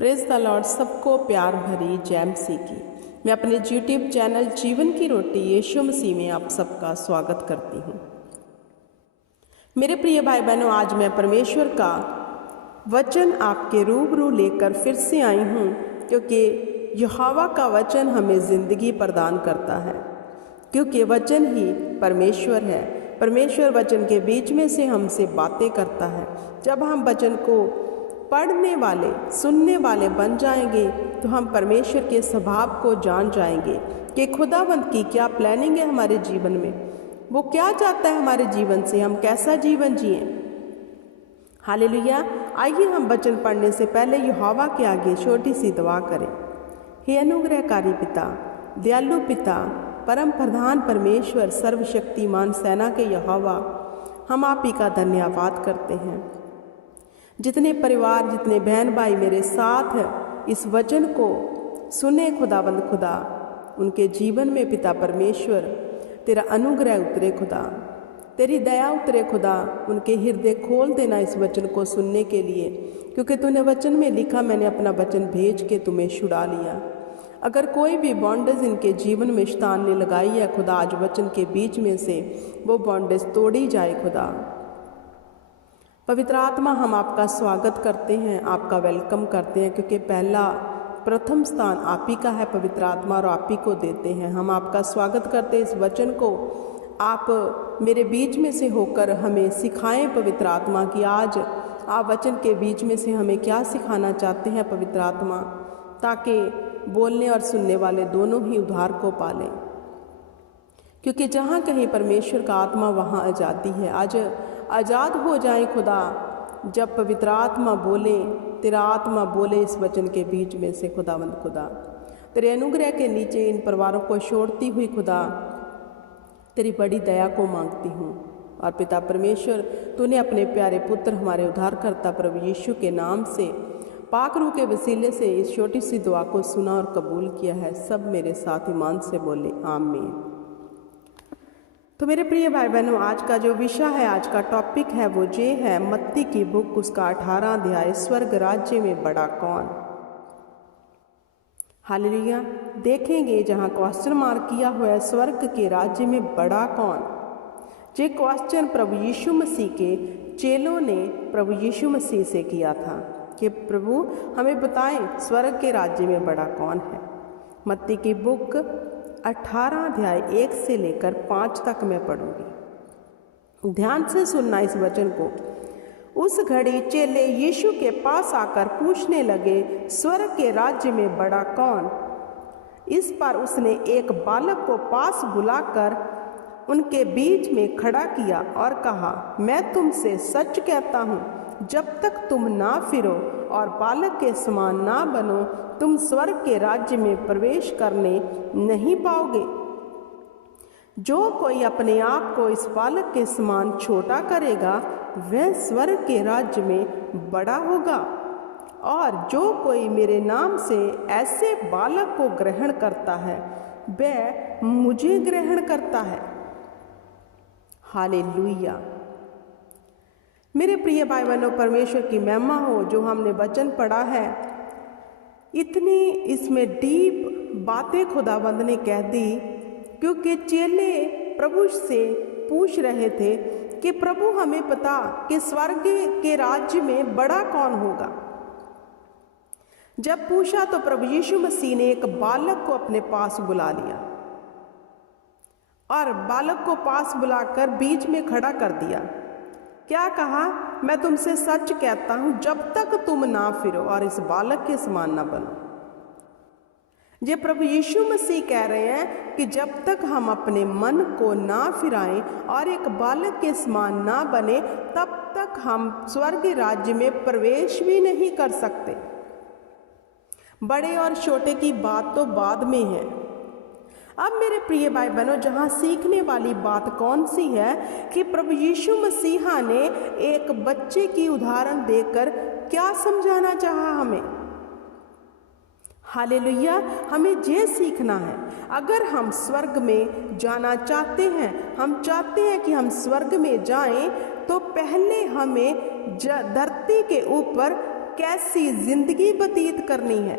Praise the Lord. सबको प्यार भरी जय मसीह की। मैं अपने यूट्यूब चैनल जीवन की रोटी यीशु मसीह में आप सबका स्वागत करती हूँ। मेरे प्रिय भाई बहनों, आज मैं परमेश्वर का वचन आपके रूबरू लेकर फिर से आई हूँ, क्योंकि यहोवा का वचन हमें ज़िंदगी प्रदान करता है, क्योंकि वचन ही परमेश्वर है। परमेश्वर वचन के बीच में से हमसे बातें करता है। जब हम वचन को पढ़ने वाले, सुनने वाले बन जाएंगे तो हम परमेश्वर के स्वभाव को जान जाएंगे कि खुदावंद की क्या प्लानिंग है हमारे जीवन में, वो क्या चाहता है हमारे जीवन से, हम कैसा जीवन जिए। हालेलुया। आइए हम वचन पढ़ने से पहले यहोवा के आगे छोटी सी दुआ करें। हे अनुग्रहकारी पिता, दयालु पिता, परम प्रधान परमेश्वर, सर्वशक्तिमान सेना के यहोवा, हम आप ही का धन्यवाद करते हैं। जितने परिवार, जितने बहन भाई मेरे साथ हैं, इस वचन को सुने खुदावंद खुदा, उनके जीवन में पिता परमेश्वर तेरा अनुग्रह उतरे खुदा, तेरी दया उतरे खुदा, उनके हृदय खोल देना इस वचन को सुनने के लिए, क्योंकि तूने वचन में लिखा, मैंने अपना वचन भेज के तुम्हें छुड़ा लिया। अगर कोई भी बॉन्डेज इनके जीवन में शैतान ने लगाई है खुदा, आज वचन के बीच में से वो बॉन्डेज तोड़ी जाए खुदा। पवित्र आत्मा, हम आपका स्वागत करते हैं, आपका वेलकम करते हैं, क्योंकि पहला प्रथम स्थान आप ही का है पवित्र आत्मा, और आप ही को देते हैं। हम आपका स्वागत करते हैं। इस वचन को आप मेरे बीच में से होकर हमें सिखाएं पवित्र आत्मा की। आज आप वचन के बीच में से हमें क्या सिखाना चाहते हैं पवित्र आत्मा, ताकि बोलने और सुनने वाले दोनों ही उद्धार को पालें, क्योंकि जहाँ कहीं परमेश्वर का आत्मा वहाँ आज़ादी है। आज आज़ाद हो जाए खुदा, जब पवित्र आत्मा बोले, तेरा आत्मा बोले इस वचन के बीच में से खुदावंद खुदा। तेरे अनुग्रह के नीचे इन परिवारों को छोड़ती हुई खुदा, तेरी बड़ी दया को मांगती हूँ। और पिता परमेश्वर, तूने अपने प्यारे पुत्र हमारे उद्धारकर्ता प्रभु यीशु के नाम से, पाक रूह के वसीले से इस छोटी सी दुआ को सुना और कबूल किया है। सब मेरे साथ ईमान से बोले आमीन। तो मेरे प्रिय भाई बहनों, आज का जो विषय है, आज का टॉपिक है वो ये है, मत्ती की बुक उसका 18 अध्याय, स्वर्ग राज्य में बड़ा कौन। हालेलुया। देखेंगे जहाँ क्वेश्चन मार्क किया हुआ है, स्वर्ग के राज्य में बड़ा कौन। ये क्वेश्चन प्रभु यीशु मसीह के चेलों ने प्रभु यीशु मसीह से किया था कि प्रभु हमें बताएं स्वर्ग के राज्य में बड़ा कौन है। मत्ती की बुक 18 अध्याय 1 से लेकर 5 तक मैं पढ़ूंगी। ध्यान से सुनना इस वचन को। उस घड़ी चेले यीशु के पास आकर पूछने लगे, स्वर्ग के राज्य में बड़ा कौन। इस पर उसने एक बालक को पास बुलाकर उनके बीच में खड़ा किया और कहा, मैं तुमसे सच कहता हूँ, जब तक तुम ना फिरो और बालक के समान ना बनो, तुम स्वर्ग के राज्य में प्रवेश करने नहीं पाओगे। जो कोई अपने आप को इस बालक के समान छोटा करेगा, वह स्वर्ग के राज्य में बड़ा होगा। और जो कोई मेरे नाम से ऐसे बालक को ग्रहण करता है, वह मुझे ग्रहण करता है। हालेलुया। मेरे प्रिय भाई बहनों, परमेश्वर की महिमा हो। जो हमने वचन पढ़ा है, इतनी इसमें डीप बातें खुदावंद ने कह दी, क्योंकि चेले प्रभु से पूछ रहे थे कि प्रभु हमें पता कि स्वर्ग के राज्य में बड़ा कौन होगा। जब पूछा तो प्रभु यीशु मसीह ने एक बालक को अपने पास बुला लिया और बालक को पास बुलाकर बीच में खड़ा कर दिया। क्या कहा, मैं तुमसे सच कहता हूं, जब तक तुम ना फिरो और इस बालक के समान ना बनो। ये प्रभु यीशु मसीह कह रहे हैं कि जब तक हम अपने मन को ना फिराएं और एक बालक के समान ना बने, तब तक हम स्वर्ग राज्य में प्रवेश भी नहीं कर सकते। बड़े और छोटे की बात तो बाद में है। अब मेरे प्रिय भाई बहनों, जहाँ सीखने वाली बात कौन सी है कि प्रभु यीशु मसीहा ने एक बच्चे की उदाहरण देकर क्या समझाना चाहा हमें। हालेलुया। हमें ये सीखना है, अगर हम स्वर्ग में जाना चाहते हैं, हम चाहते हैं कि हम स्वर्ग में जाएं, तो पहले हमें धरती के ऊपर कैसी जिंदगी व्यतीत करनी है,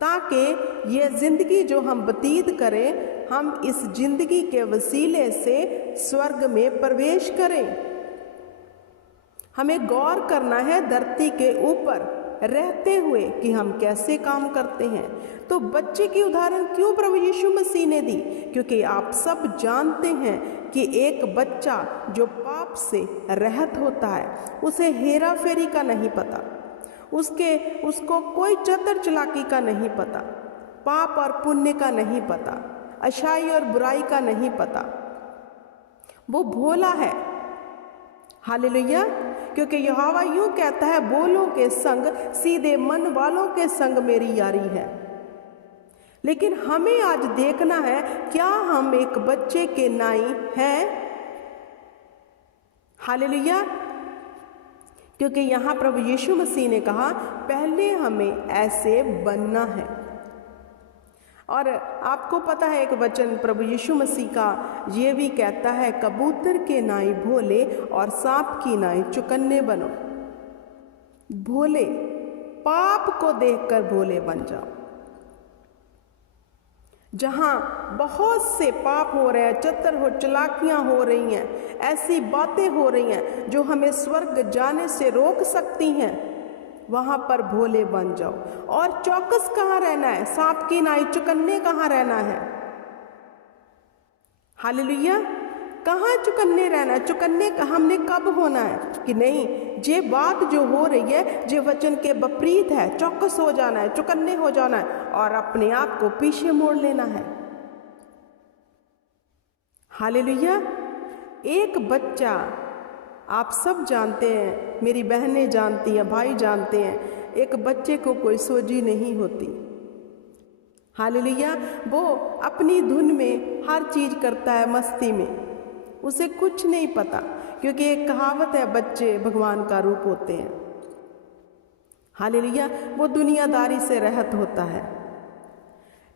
ताकि ये जिंदगी जो हम व्यतीत करें, हम इस जिंदगी के वसीले से स्वर्ग में प्रवेश करें। हमें गौर करना है धरती के ऊपर रहते हुए कि हम कैसे काम करते हैं। तो बच्चे की उदाहरण क्यों प्रभु यीशु मसीह ने दी? क्योंकि आप सब जानते हैं कि एक बच्चा जो पाप से रहित होता है, उसे हेरा फेरी का नहीं पता, उसको कोई चतुर चालाकी का नहीं पता, पाप और पुण्य का नहीं पता, अच्छाई और बुराई का नहीं पता। वो भोला है। हालेलुया। क्योंकि यहोवा यूं कहता है, बोलों के संग, सीधे मन वालों के संग मेरी यारी है। लेकिन हमें आज देखना है, क्या हम एक बच्चे के नाई हैं? हालेलुया। क्योंकि यहाँ प्रभु यीशु मसीह ने कहा, पहले हमें ऐसे बनना है। और आपको पता है एक वचन प्रभु यीशु मसीह का ये भी कहता है, कबूतर के नाई भोले और सांप की नाई चुकन्ने बनो। भोले, पाप को देखकर भोले बन जाओ। जहां बहुत से पाप हो रहे हैं, चतर हो, चालाकियां हो रही हैं, ऐसी बातें हो रही हैं जो हमें स्वर्ग जाने से रोक सकती हैं, वहां पर भोले बन जाओ। और चौकस कहाँ रहना है? सांप की नाई चुकन्ने कहाँ रहना है? हालेलुया। कहाँ चुकन्ने रहना है? चुकन्ने हमने कब होना है कि नहीं, ये बात जो हो रही है, ये वचन के विपरीत है, चौकस हो जाना है, चुकन्ने हो जाना है और अपने आप को पीछे मोड़ लेना है। हालेलुया। एक बच्चा, आप सब जानते हैं, मेरी बहनें जानती हैं, भाई जानते हैं, एक बच्चे को कोई सोजी नहीं होती। हालेलुया। वो अपनी धुन में हर चीज करता है, मस्ती में, उसे कुछ नहीं पता। क्योंकि एक कहावत है, बच्चे भगवान का रूप होते हैं। हालेलुया। वो दुनियादारी से रहित होता है।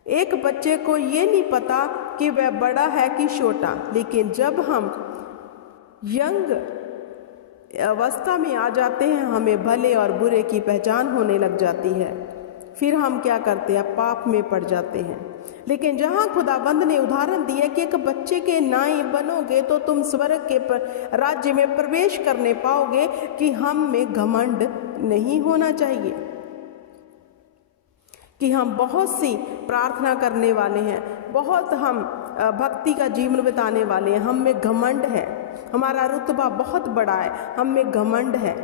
एक बच्चे को ये नहीं पता कि वह बड़ा है कि छोटा, लेकिन जब हम यंग अवस्था में आ जाते हैं, हमें भले और बुरे की पहचान होने लग जाती है। फिर हम क्या करते हैं? पाप में पड़ जाते हैं। लेकिन जहाँ खुदाबंद ने उदाहरण दिया कि एक बच्चे के नाई बनोगे तो तुम स्वर्ग के राज्य में प्रवेश करने पाओगे, कि हम में घमंड नहीं होना चाहिए, कि हम बहुत सी प्रार्थना करने वाले हैं, बहुत हम भक्ति का जीवन बिताने वाले हैं, हम में घमंड है, हमारा रुतबा बहुत बड़ा है, हम में घमंड है।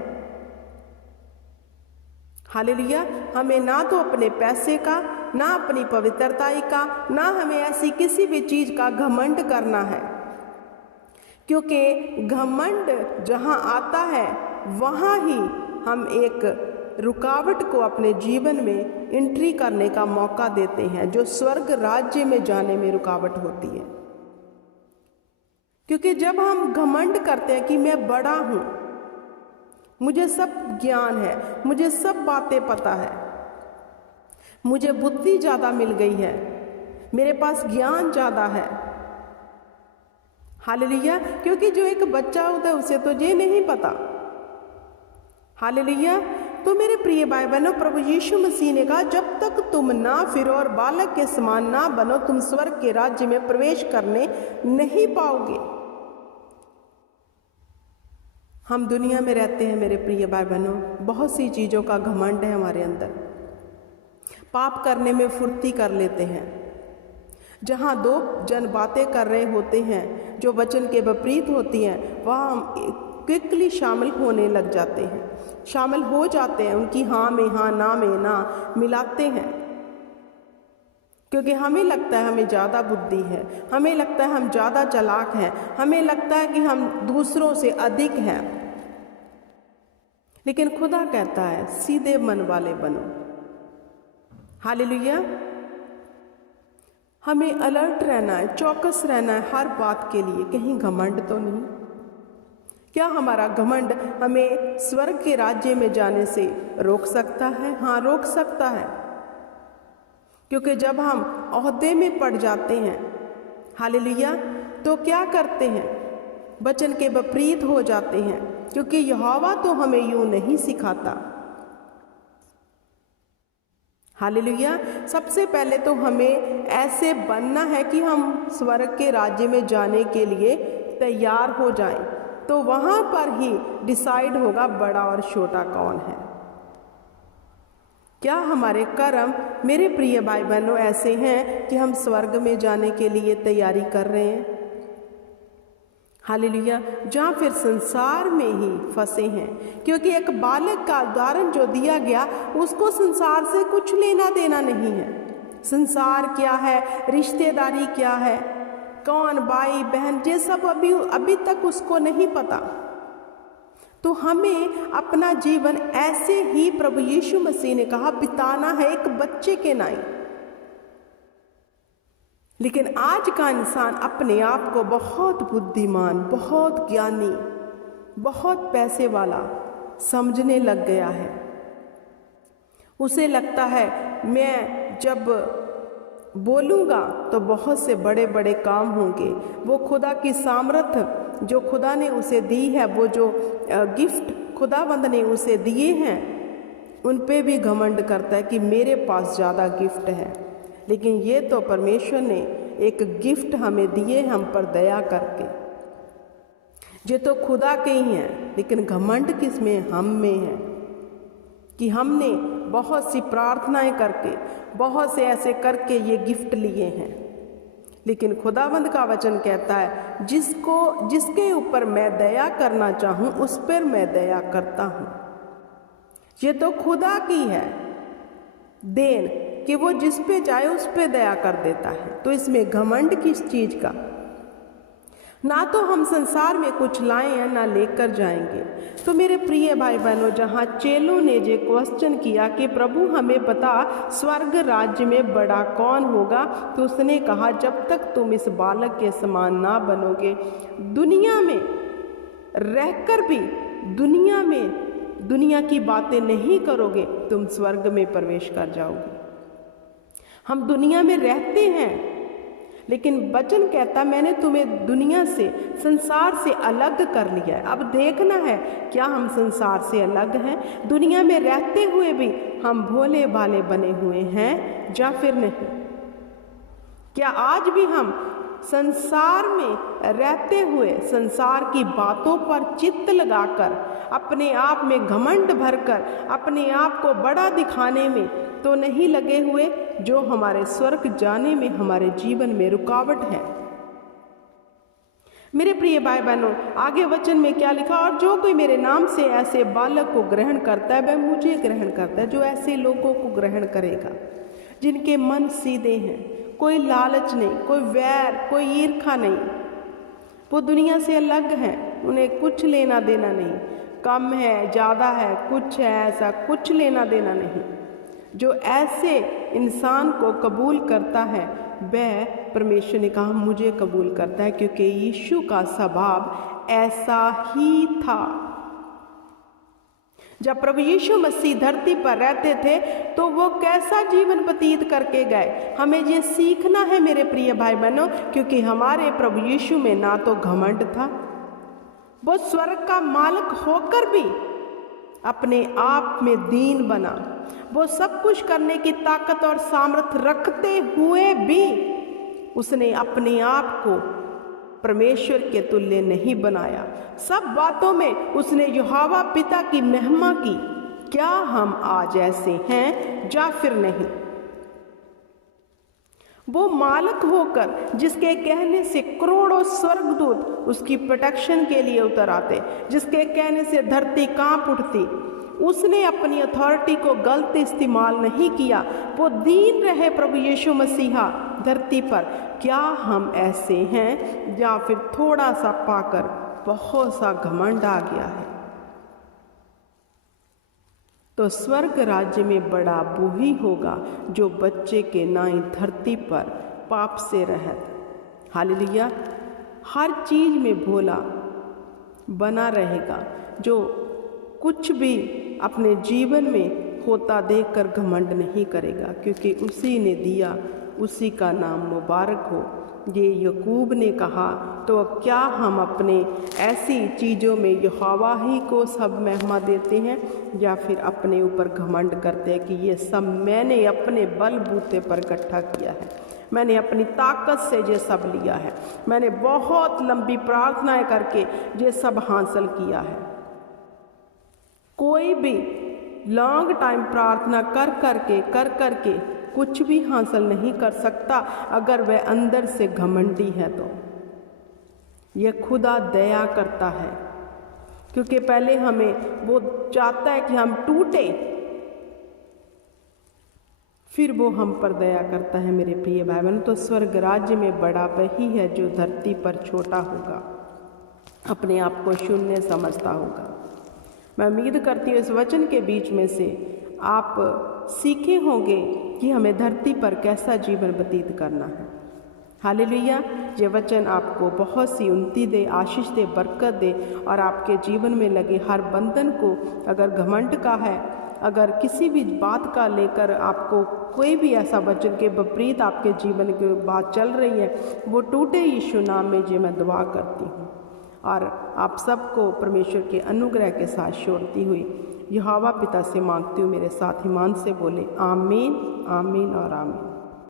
हालेलुया। हमें ना तो अपने पैसे का, ना अपनी पवित्रताई का, ना हमें ऐसी किसी भी चीज का घमंड करना है। क्योंकि घमंड जहां आता है, वहां ही हम एक रुकावट को अपने जीवन में एंट्री करने का मौका देते हैं, जो स्वर्ग राज्य में जाने में रुकावट होती है। क्योंकि जब हम घमंड करते हैं कि मैं बड़ा हूं, मुझे सब ज्ञान है, मुझे सब बातें पता है, मुझे बुद्धि ज्यादा मिल गई है, मेरे पास ज्ञान ज्यादा है। हालेलुया। क्योंकि जो एक बच्चा होता है उसे तो ये नहीं पता। हालेलुया। तो मेरे प्रिय भाई बहनों, प्रभु यीशु मसीह ने कहा, जब तक तुम ना फिरो और बालक के समान ना बनो, तुम स्वर्ग के राज्य में प्रवेश करने नहीं पाओगे। हम दुनिया में रहते हैं मेरे प्रिय भाई बहनों, बहुत सी चीज़ों का घमंड है हमारे अंदर। पाप करने में फुर्ती कर लेते हैं। जहाँ दो जन बातें कर रहे होते हैं जो वचन के विपरीत होती हैं, वहाँ हम क्विकली शामिल होने लग जाते हैं, शामिल हो जाते हैं, उनकी हाँ में हाँ, ना में ना मिलाते हैं। क्योंकि हमें लगता है हमें ज़्यादा बुद्धि है, हमें लगता है हम ज़्यादा चालाक हैं, हमें लगता है कि हम दूसरों से अधिक हैं। लेकिन खुदा कहता है, सीधे मन वाले बनो। हालेलुया। हमें अलर्ट रहना है, चौकस रहना है हर बात के लिए, कहीं घमंड तो नहीं। क्या हमारा घमंड हमें स्वर्ग के राज्य में जाने से रोक सकता है? हाँ, रोक सकता है। क्योंकि जब हम ओहदे में पड़ जाते हैं, हालेलुया, तो क्या करते हैं? वचन के विपरीत हो जाते हैं। क्योंकि यहोवा तो हमें यूं नहीं सिखाता। हालेलुया। सबसे पहले तो हमें ऐसे बनना है कि हम स्वर्ग के राज्य में जाने के लिए तैयार हो जाएं। तो वहाँ पर ही डिसाइड होगा बड़ा और छोटा कौन है। क्या हमारे कर्म मेरे प्रिय भाई बहनों ऐसे हैं कि हम स्वर्ग में जाने के लिए तैयारी कर रहे हैं? हालेलुया। जहाँ फिर संसार में ही फंसे हैं, क्योंकि एक बालक का उदाहरण जो दिया गया उसको संसार से कुछ लेना देना नहीं है। संसार क्या है, रिश्तेदारी क्या है, कौन भाई बहन, ये सब अभी तक उसको नहीं पता। तो हमें अपना जीवन ऐसे ही प्रभु यीशु मसीह ने कहा बिताना है, एक बच्चे के नाई। लेकिन आज का इंसान अपने आप को बहुत बुद्धिमान, बहुत ज्ञानी, बहुत पैसे वाला समझने लग गया है। उसे लगता है मैं जब बोलूँगा तो बहुत से बड़े बड़े काम होंगे। वो खुदा की सामर्थ्य जो खुदा ने उसे दी है, वो जो गिफ्ट खुदावंद ने उसे दिए हैं, उन पे भी घमंड करता है कि मेरे पास ज़्यादा गिफ्ट है। लेकिन ये तो परमेश्वर ने एक गिफ्ट हमें दिए हम पर दया करके, ये तो खुदा के ही हैं। लेकिन घमंड किस में? हम में है कि हमने बहुत सी प्रार्थनाएं करके, बहुत से ऐसे करके ये गिफ्ट लिए हैं। लेकिन खुदावंद का वचन कहता है जिसके ऊपर मैं दया करना चाहूँ उस पर मैं दया करता हूँ। ये तो खुदा की है देन कि वो जिस पे चाहे उस पे दया कर देता है। तो इसमें घमंड किस चीज़ का? ना तो हम संसार में कुछ लाए हैं, ना लेकर जाएंगे। तो मेरे प्रिय भाई बहनों, जहाँ चेलों ने ये क्वेश्चन किया कि प्रभु हमें बता स्वर्ग राज्य में बड़ा कौन होगा, तो उसने कहा जब तक तुम इस बालक के समान ना बनोगे, दुनिया में रहकर भी दुनिया की बातें नहीं करोगे, तुम स्वर्ग में प्रवेश कर जाओगे। हम दुनिया में रहते हैं, लेकिन वचन कहता मैंने तुम्हें दुनिया से, संसार से अलग कर लिया है। अब देखना है क्या हम संसार से अलग हैं? दुनिया में रहते हुए भी हम भोले भाले बने हुए हैं या फिर नहीं? क्या आज भी हम संसार में रहते हुए संसार की बातों पर चित्त लगाकर, अपने आप में घमंड भरकर, अपने आप को बड़ा दिखाने में तो नहीं लगे हुए, जो हमारे स्वर्ग जाने में, हमारे जीवन में रुकावट है? मेरे प्रिय भाई बहनों, आगे वचन में क्या लिखा? और जो कोई मेरे नाम से ऐसे बालक को ग्रहण करता है वह मुझे ग्रहण करता है। जो ऐसे लोगों को ग्रहण करेगा जिनके मन सीधे हैं, कोई लालच नहीं, कोई वैर, कोई ईर्खा नहीं, वो दुनिया से अलग हैं, उन्हें कुछ लेना देना नहीं, कम है ज़्यादा है, कुछ है, ऐसा कुछ लेना देना नहीं। जो ऐसे इंसान को कबूल करता है वह, परमेश्वर ने कहा, मुझे कबूल करता है, क्योंकि यीशु का स्वभाव ऐसा ही था। जब प्रभु यीशु मसीह धरती पर रहते थे तो वो कैसा जीवन व्यतीत करके गए, हमें ये सीखना है मेरे प्रिय भाई बहनों। क्योंकि हमारे प्रभु यीशु में ना तो घमंड था, वो स्वर्ग का मालिक होकर भी अपने आप में दीन बना। वो सब कुछ करने की ताकत और सामर्थ्य रखते हुए भी उसने अपने आप को परमेश्वर के तुल्य नहीं बनाया। सब बातों में उसने यहोवा पिता की महिमा की। क्या हम आज ऐसे हैं या फिर नहीं? वो मालिक होकर जिसके कहने से करोड़ों स्वर्गदूत उसकी प्रोटेक्शन के लिए उतर आते, जिसके कहने से धरती कांप उठती, उसने अपनी अथॉरिटी को गलत इस्तेमाल नहीं किया। वो दीन रहे प्रभु यीशु मसीहा धरती पर। क्या हम ऐसे हैं या फिर थोड़ा सा पाकर बहुत सा घमंड आ गया है? तो स्वर्ग राज्य में बड़ा वो ही होगा जो बच्चे के नाई धरती पर पाप से रहत। हालेलुया। हर चीज में भोला बना रहेगा, जो कुछ भी अपने जीवन में होता देखकर घमंड नहीं करेगा, क्योंकि उसी ने दिया, उसी का नाम मुबारक हो। ये याकूब ने कहा, तो क्या हम अपने ऐसी चीज़ों में यहोवा ही को सब महिमा देते हैं, या फिर अपने ऊपर घमंड करते हैं कि ये सब मैंने अपने बलबूते पर इकट्ठा किया है, मैंने अपनी ताकत से ये सब लिया है, मैंने बहुत लंबी प्रार्थनाएं करके ये सब हासिल किया है। कोई भी लॉन्ग टाइम प्रार्थना कर करके कुछ भी हासिल नहीं कर सकता अगर वह अंदर से घमंडी है। तो यह खुदा दया करता है, क्योंकि पहले हमें वो चाहता है कि हम टूटे, फिर वो हम पर दया करता है। मेरे प्रिय भाई बहन, तो स्वर्ग राज्य में बड़ा वही है जो धरती पर छोटा होगा, अपने आप को शून्य समझता होगा। मैं उम्मीद करती हूँ इस वचन के बीच में से आप सीखे होंगे कि हमें धरती पर कैसा जीवन व्यतीत करना है। हालेलुया। ये वचन आपको बहुत सी उन्नति दे, आशीष दे, बरकत दे, और आपके जीवन में लगे हर बंधन को, अगर घमंड का है, अगर किसी भी बात का लेकर आपको कोई भी ऐसा वचन के विपरीत आपके जीवन की बात चल रही है, वो टूटे यीशु नाम में जो मैं दुआ करती हूँ। और आप सबको परमेश्वर के अनुग्रह के साथ छोड़ती हुई यहोवा पिता से मांगती हूँ, मेरे साथ ईमान से बोले आमीन, आमीन और आमीन।